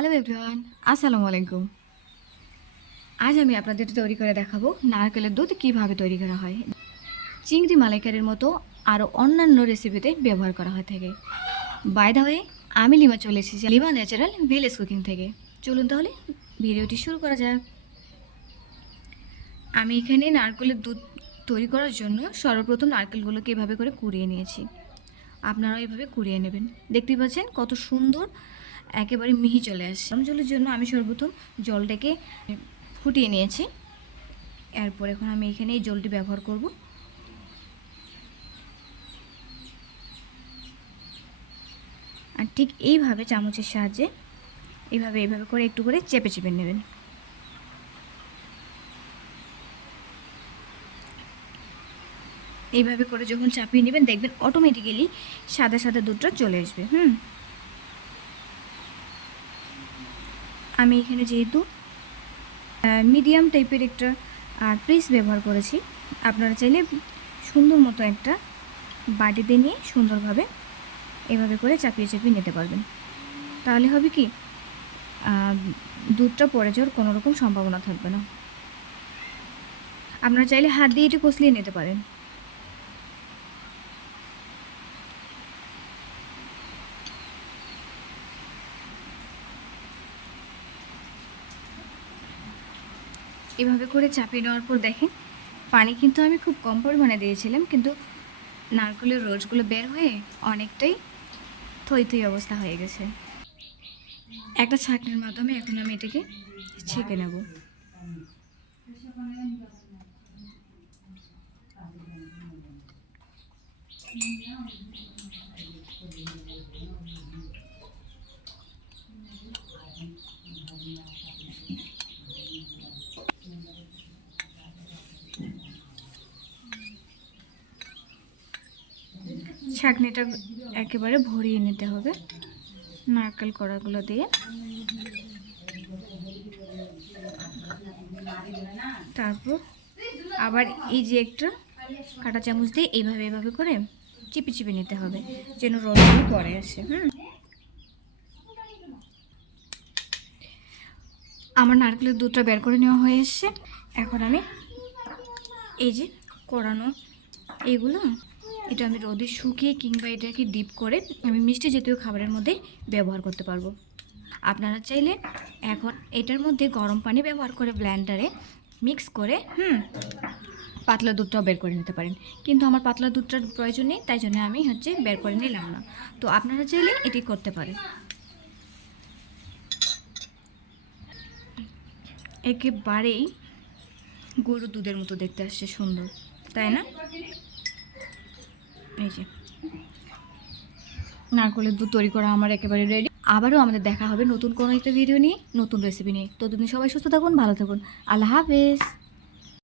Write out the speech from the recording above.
Hello everyone, আসসালামু আলাইকুম। আজ আমি আপনাদের তৈরি করে দেখাবো নারকেলের দুধ কীভাবে তৈরি করা হয়। চিংড়ি মালাইকারের মতো আরও অন্যান্য রেসিপিতে ব্যবহার করা হয় থাকে। বাই দা হয়ে আমি লিমা চলে এসেছি লিমা ন্যাচারাল ভিলেজ কুকিং থেকে। চলুন তাহলে ভিডিওটি শুরু করা যাক। আমি এখানে নারকেলের দুধ তৈরি করার জন্য সর্বপ্রথম নারকেলগুলোকে এভাবে করে কুড়িয়ে নিয়েছি। আপনারাও এভাবে কুড়িয়ে নেবেন। দেখতেই পাচ্ছেন কত সুন্দর একেবারে মিহি চলে আসছে। গরম জলের জন্য আমি সর্বপ্রথম জলটাকে ফুটিয়ে নিয়েছি। এরপর এখন আমি এখানে এই জলটি ব্যবহার করব। আর ঠিক এইভাবে চামচের সাহায্যে এইভাবে এইভাবে করে একটু করে চেপে চেপে নেবেন। এইভাবে করে যখন চাপিয়ে নেবেন, দেখবেন অটোমেটিক্যালি সাদা সাদা দুধটা চলে আসবে। হুম? আমি এখানে যেহেতু মিডিয়াম টাইপের একটা প্রেস ব্যবহার করেছি। আপনারা চাইলে সুন্দর মতো একটা বাটিতে নিয়ে সুন্দরভাবে এভাবে করে চাপিয়ে চাপিয়ে নিতে পারবেন। তাহলে হবে কি দুধটা পড়ে যাওয়ার কোনো রকম সম্ভাবনা থাকবে না। আপনারা চাইলে হাত দিয়ে এটা কষলিয়ে নিতে পারেন। এভাবে করে চাপিয়ে নেওয়ার পর দেখেন, পানি কিন্তু আমি খুব কম পরিমাণে দিয়েছিলাম, কিন্তু নারকেলের রোজগুলো বের হয়ে অনেকটাই থই থই অবস্থা হয়ে গেছে। একটা ছাঁকনির মাধ্যমে এখন আমি এটাকে ছেঁকে নেব। ছাঁকনিটা একেবারে ভরিয়ে নিতে হবে নারকেল কড়াগুলো দিয়ে। তারপর আবার এই যে একটা কাঁটা চামচ দিয়ে এইভাবে এইভাবে করে চিপে চিপে নিতে হবে, যেন রসগুলো পরে আসে, হুম। আমার নারকেলের দুধটা বের করে নেওয়া হয়ে এসছে। এখন আমি এই যে করানো এইগুলো এটা আমি রোদে শুকিয়ে কিংবা এটাকে ডিপ করে আমি মিষ্টি জাতীয় খাবারের মধ্যে ব্যবহার করতে পারব। আপনারা চাইলে এখন এটার মধ্যে গরম পানি ব্যবহার করে ব্ল্যান্ডারে মিক্স করে, হুম, পাতলা দুধটাও বের করে নিতে পারেন। কিন্তু আমার পাতলা দুধটার প্রয়োজন নেই, তাই জন্য আমি হচ্ছে বের করে নিলাম না। তো আপনারা চাইলে এটি করতে পারেন। একেবারেই গরু দুধের মতো দেখতে আসছে সুন্দর, তাই না? এই যে। নারকলের দুধ তৈরি করা আমার একেবারে রেডি আবারও আমাদের দেখা হবে নতুন কোনো একটা ভিডিও নিয়ে, নতুন রেসিপি নিয়ে। ততদিন সবাই সুস্থ থাকুন, ভালো থাকুন। আল্লাহ হাফেজ।